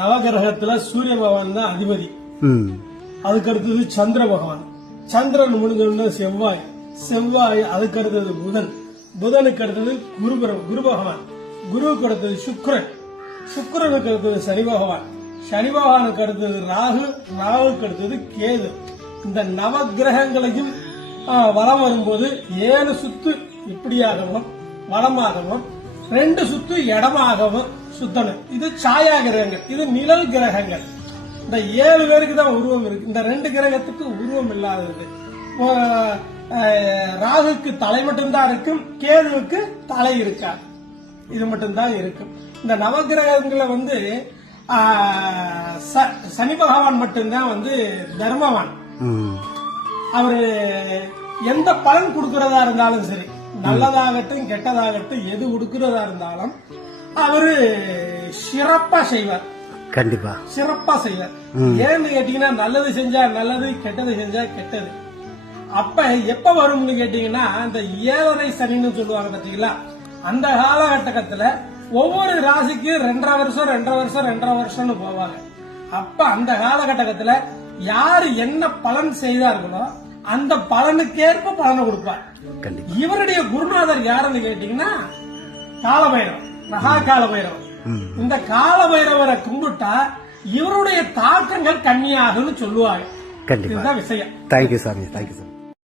நவகிரகத்துல சூரிய பகவான் தான் அதிபதி. அதுக்கு அடுத்தது சந்திர பகவான். சந்திரன் முடிஞ்ச செவ்வாய். செவ்வாய் அதுக்கு அடுத்தது புதன். புதனுக்கு அடுத்தது குரு பகவான். குருவுக்கு அடுத்தது சுக்கிரன். சுக்கிரனுக்கு அடுத்தது சனி பகவான். சனி பகவானுக்கு அடுத்தது ராகு. ராகுக்கு அடுத்தது கேது. இந்த நவகிரகங்களையும் வலம் வரும்போது 7 சுத்து இப்படியாகவும் வலமாகவும் 2 சுத்து இடமாகவும் சுத்தணும். இது சாயா கிரகங்கள், இது நிழல் கிரகங்கள். இந்த 7 பேருக்கு தான் உருவம் இருக்கு. இந்த 2 கிரகத்துக்கு உருவம் இல்லாதது. ராகுக்கு தலை மட்டும்தான் இருக்கும், கேதுவுக்கு தலை இருக்கா, இது மட்டும்தான் இருக்கும். இந்த நவகிரகங்களை சனி பகவான் மட்டும்தான் தர்மவான். அவரு எந்த பலன் கொடுக்கறதா இருந்தாலும் சரி, நல்லதாகட்டும் கெட்டதாகட்டும், எது கொடுக்கறதா இருந்தாலும் அவரு சிறப்பா செய்வார். கண்டிப்பா சிறப்பா செய்வார். ஏன்னு கேட்டீங்கன்னா, நல்லது செஞ்சா நல்லது, கெட்டது செஞ்சா கெட்டது. அப்ப எப்ப வரும்னு கேட்டீங்கன்னா, அந்த 7.5 சனின்னு சொல்லுவாங்க பாத்தீங்களா, அந்த காலகட்டத்துல ஒவ்வொரு ராசிக்கு 2.5 வருஷம்னு போவாங்க. அப்ப அந்த காலகட்டத்துல யாரு என்ன பலன் செய்தார்களோ அந்த பலனுக்கேற்ப பலனை கொடுப்பார். இவருடைய குருநாதர் யாருன்னு கேட்டீங்கன்னா காலபைரவர், மகா காலபைரவர். இந்த காலபைரவரை கும்பிட்டா இவருடைய தாக்கங்கள் கம்மியாகும்னு சொல்லுவாங்க. கண்டிப்பா இதுதான் விஷயம். தேங்க்யூ சாமி, தேங்க்யூ சாமி.